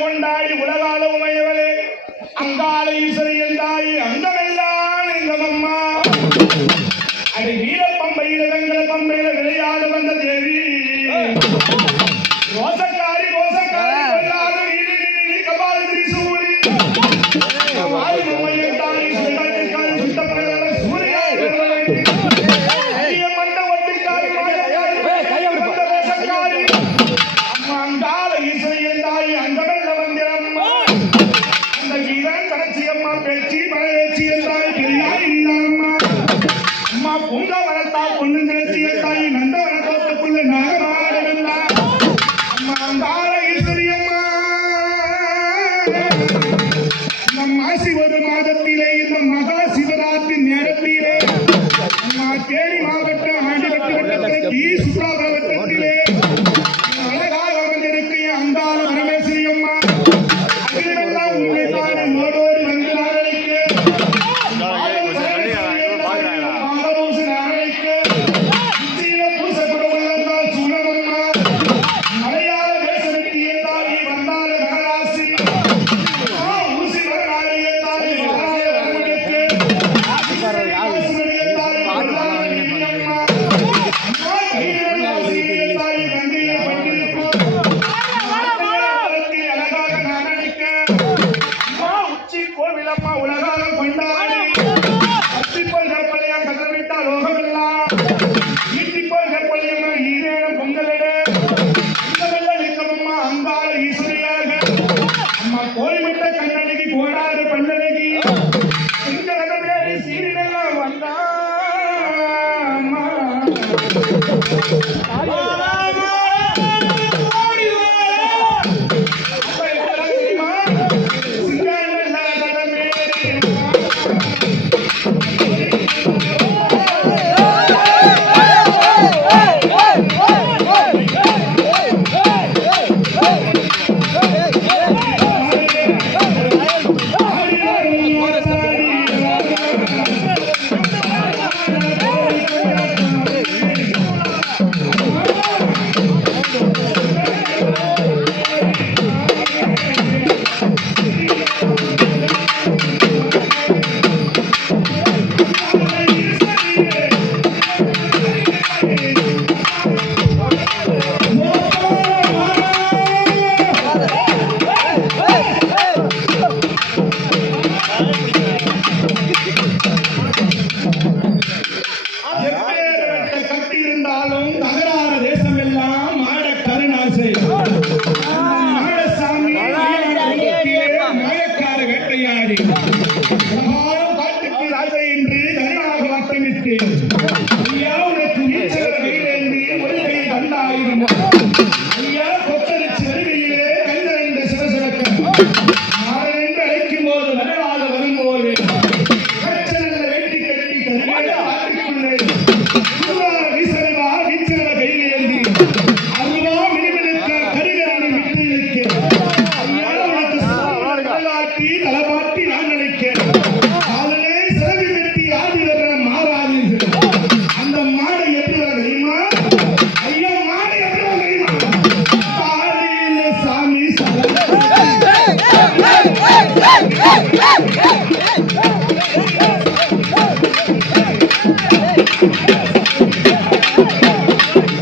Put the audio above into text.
கொண்டாடி உலகால உமையவளே அங்காள ஈஸ்வரி என்றாய் அங்கமெல்லாம் எங்கம்மா அடி வீர பம்பையில வெங்கல பம்பையில விளையாட வந்த தேவி ரோசக்காரி கொல்லாத நீதி கபால திரிசூலி வாயு உமையை தாய் சுத்தக்காரி சுத்தப்பட சூரிய மண்ட ஒட்டிக்காரி ரோசக்காரி அம்மா அங்காள ஈஸ்வரி என்றாய் அங்கமெல்ல வந்திரம்மா அந்த வீரன் கடைசி அம்மா பேச்சு பழையச்சி என்றாய் பெரியாய் இருந்தாம்மா அம்மா பூங்கா வளர்த்தா பொண்ணு நிறுத்திய தாய் நந்தவன தோட்டத்துக்குள்ள நாகமாடா அம்மா அங்காள ஈஸ்வரி அம்மா நம் மாசி ஒரு மாதத்திலே இந்த மகா சிவராத்திரி நேரத்திலே அம்மா தேனி மாவட்டம் ஆண்டிவட்டு வட்டத்திலே சுற்றுலா வட்டத்திலே அழகாக வந்திருக்கிய அங்காள பரமேஸ்வரி அம்மா அகிலெல்லாம் உங்களை தானே ஓடோடி வந்து உலகாக கொண்டாடி அத்திப்போல் கற்பலையா கதவிட்டா லோகமெல்லாம் ஈட்டிப்போல் கற்பலையம்மா ஈரேன பொங்கலிட இந்தமெல்லாம் நிற்கமம்மா அங்காள ஈஸ்வரியாக அம்மா கோழிமிட்ட கண்ணழகி கோடாறு பல்லழகி இந்த கதவியாரி சீரிடெல்லாம் வந்தா Hey!